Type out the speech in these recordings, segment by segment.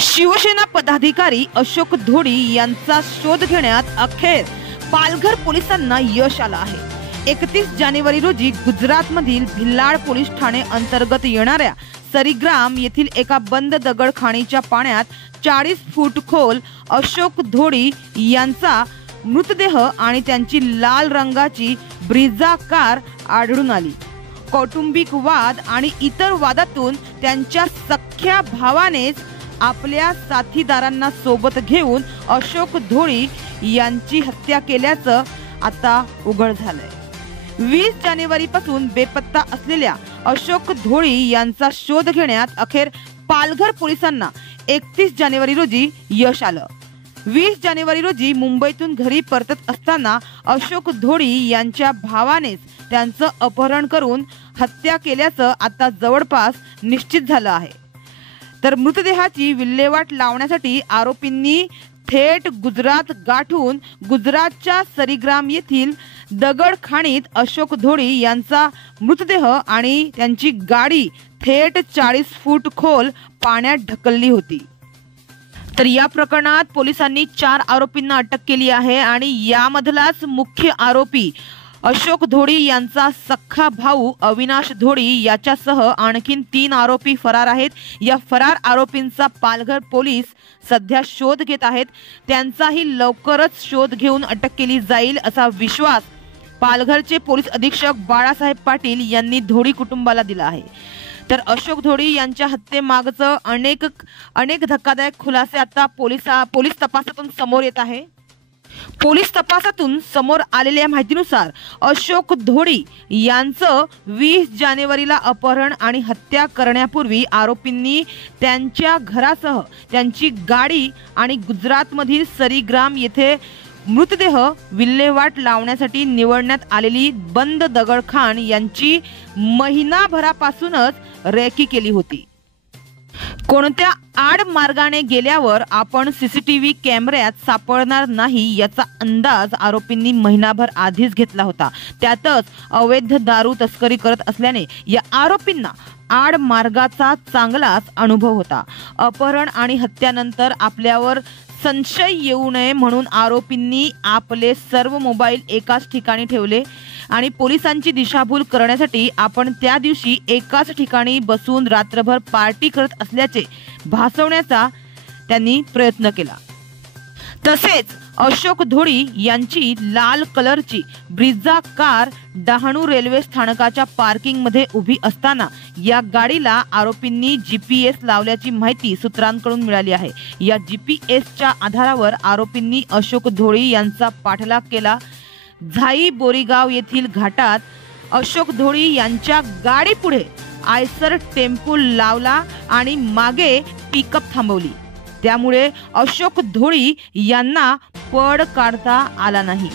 शिवसेना पदाधिकारी अशोक धोडी यांचा शोध घेण्यात अखेर पालघर पोलिसांना यश आलं आहे। 31 जानेवारी रोजी गुजरातमधील भिल्लाड पोलीस ठाणे अंतर्गत येणाऱ्या सरीग्राम येथील एका बंद दगडखाणीच्या पाण्यात 40 फूट खोल अशोक धोडी यांचा मृतदेह आणि त्यांची लाल रंगाची ब्रिझा कार आढळून आली। कौटुंबिक वाद आणि इतर वादातून त्यांच्या सख्ख्या भावानेच आपल्या साथीदारांना सोबत घेऊन अशोक धोडी यांची हत्या केल्याचं आता उघड झालंय। 20 जानेवारी पासून बेपत्ता असलेल्या अशोक धोडी यांचा शोध घेण्यात अखेर पालघर पोलिसांना 31 जानेवारी रोजी यश आलं। 20 जानेवारी रोजी मुंबईतून घरी परतत असताना अशोक धोडी यांच्या भावानेच त्यांचं अपहरण करून हत्या केल्याचं आता जवळपास निश्चित झालं आहे। तर मृतदेहाची विल्हेवाट लावण्यासाठी आरोपींनी थेट गुजरात गाठून गुजरातच्या सरीग्राम येथील दगडखाणीत अशोक धोडी यांचा मृतदेह आणि त्यांची गाडी थेट 40 फूट खोल पाण्यात ढकलली होती। तर या प्रकरणात पोलिसांनी 4 आरोपींना अटक केली आहे आणि यामधलाच मुख्य आरोपी अशोक धोडी यांचा सख्खा भाऊ अविनाश धोडी याच्यासह आणखीन 3 आरोपी फरार आहेत। या फरार आरोपींचा पालघर पोलीस सध्या शोध घेत आहेत। त्यांचाही लवकरच शोध घेऊन अटक केली जाईल असा विश्वास पालघरचे पोलीस अधीक्षक बाळासाहेब पाटील यांनी धोडी कुटुंबाला दिला आहे। तर अशोक धोडी यांच्या हत्येमागचं अनेक धक्कादायक खुलासे आता पोलीस तपासातून समोर येत आहे। पोलीस तपासातून समोर आलेल्या माहितीनुसार अशोक धोडी यांचं 20 जानेवारीला अपहरण आणि हत्या करण्यापूर्वी आरोपींनी त्यांच्या घरासह त्यांची गाडी आणि गुजरातमधील सरीग्राम येथे मृतदेह विल्हेवाट लावण्यासाठी निवडण्यात आलेली बंद दगडखाण यांची महिनाभरापासूनच रेकी केली होती। कोणत्या आड मार्गाने गेल्यावर आपण सीसीटीव्ही कॅमेऱ्यात सापडणार नाही याचा अंदाज आरोपींनी महिनाभर आधीच घेतला होता। त्यातच अवैध दारू तस्करी करत असल्याने या आरोपींना आड मार्गाचा चांगलाच अनुभव होता। अपहरण आणि हत्यानंतर आपल्यावर संशय येऊ नये म्हणून आरोपींनी आपले सर्व मोबाईल एकाच ठिकाणी ठेवले आणि पोलिसांची दिशाभूल करण्यासाठी आपण त्या दिवशी एकाच ठिकाणी बसून रात्रभर पार्टी करत असल्याचे भासवण्याचा त्यांनी प्रयत्न केला। तसेच अशोक धोडी यांची लाल कलरची ब्रिझा कार डहाणू रेल्वे स्थानकाच्या पार्किंग मध्ये उभी असताना या गाडीला आरोपींनी GPS लावल्याची माहिती सूत्रांकडून मिळाली आहे। या GPSच्या आधारावर आरोपींनी अशोक धोडी यांचा पाठलाग केला। झाई बोरीगाव येथील घाटात अशोक धोडी यांच्या गाडी पुढे आयसर टेम्पो लावला आणि मागे पिकअप थांबवली। त्यामुळे अशोक धोडी यांना पळ काढता आला नाही।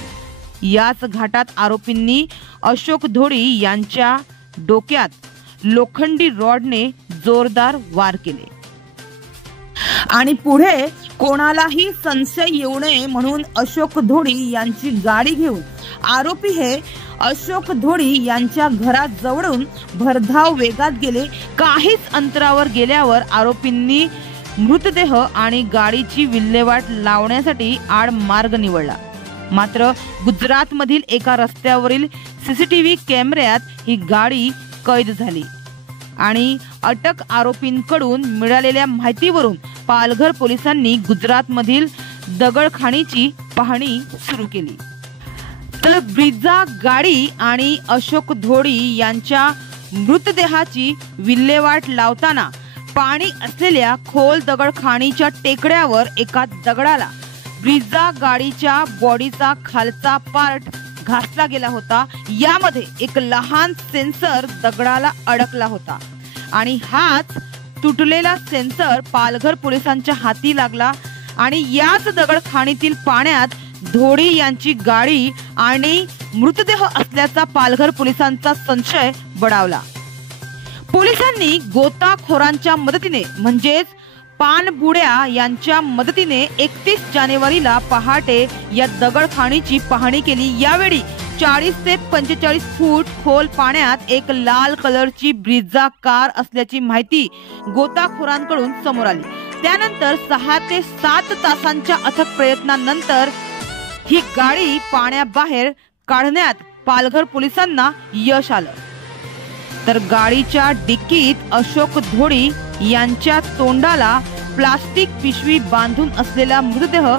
याच घाटात आरोपींनी अशोक धोडी यांच्या डोक्यात लोखंडी रॉडने जोरदार वार केले आणि पुढे कोणालाही संशय येऊ नये म्हणून अशोक धोडी यांची गाडी घेऊन आरोपी हे अशोक धोडी यांच्या घराजवळून भरधाव वेगात गेले। काहीच अंतरावर गेल्यावर आरोपींनी मृतदेह आणि गाडीची विल्हेवाट लावण्यासाठी आड मार्ग निवडला। मात्र गुजरातमधील एका रस्त्यावरील सीसीटीव्ही कॅमेऱ्यात ही गाडी कैद झाली आणि अटक आरोपींकडून मिळालेल्या माहितीवरून पालघर पोलिसांनी गुजरातमधील दगडखाणीची पाहणी सुरू केली। तर ब्रिझा गाडी आणि अशोक धोडी यांच्या मृतदेहाची विल्हेवाट लावताना पाणी असलेल्या खोल दगडखाणीच्या टेकड्यावर एका दगडाला ब्रिझा गाडीच्या बॉडीचा खालचा पार्ट घासला गेला होता। यामध्ये एक लहान सेन्सर दगडाला अडकला होता आणि हाच तुटलेला सेन्सर पालघर पोलिसांच्या हाती लागला आणि याच दगडखाणीतील पाण्यात धोडी यांची गाडी आणि मृतदेह असल्याचा पालघर पोलिसांचा संशय बळावला। पोलिसांनी गोताखोरांच्या मदतीने म्हणजेच पानबुड्या यांच्या मदतीने 31 जानेवारीला पहाटे या दगडखाणीची पाहणी केली। यावेळी 40 ते 45 फूट खोल पाण्यात एक लाल कलरची ब्रिझा कार असल्याची माहिती गोताखोरांकडून समोर आली। त्यानंतर 6 ते 7 तासांच्या अथक प्रयत्नांनंतर ही गाडी पाण्याबाहेर काढण्यात पालघर पोलिसांना यश आलं। तर गाडीच्या डिक्कीत अशोक धोडी यांच्या तोंडाला प्लास्टिक पिशवी बांधून असलेला मृतदेह।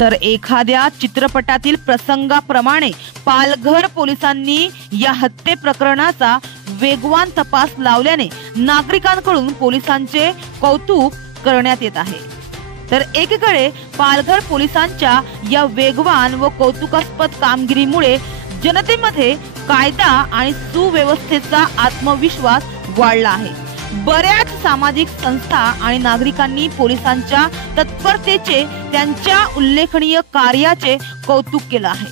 तर एखाद्या चित्रपटातील प्रसंगाप्रमाणे पालघर पोलिसांनी या हत्ये प्रकरणाचा वेगवान तपास लावल्याने नागरिकांकडून पोलिसांचे कौतुक करण्यात येत आहे। तर एकीकडे पालघर पोलिसांच्या या वेगवान व कौतुकास्पद कामगिरीमुळे जनतेमध्ये कायदा आणि सुव्यवस्थेचा आत्मविश्वास वाढला आहे। बऱ्याच सामाजिक संस्था आणि नागरिकांनी पोलिसांच्या तत्परतेचे, त्यांच्या उल्लेखनीय कार्याचे कौतुक केलं आहे।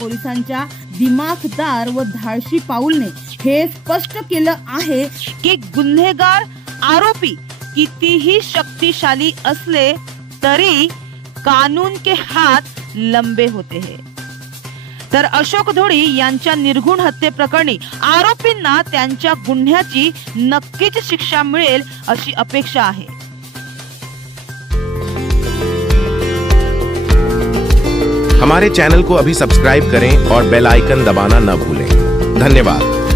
पोलिसांच्या दिमाखदार व धाडसी पाऊलने हे स्पष्ट केलं आहे की गुन्हेगार आरोपी कितीही शक्तिशाली असले तरी कानून के हात लंबे होते हैं। तर अशोक धोडी यांच्या निर्घुण हत्ये प्रकरणी आरोपींना त्यांच्या गुन्ह्याची नक्कीच शिक्षा मिळेल अशी अपेक्षा आहे। हमारे चैनल को अभी सब्सक्राइब करें और बेल आइकन दबाना न भूलें। धन्यवाद।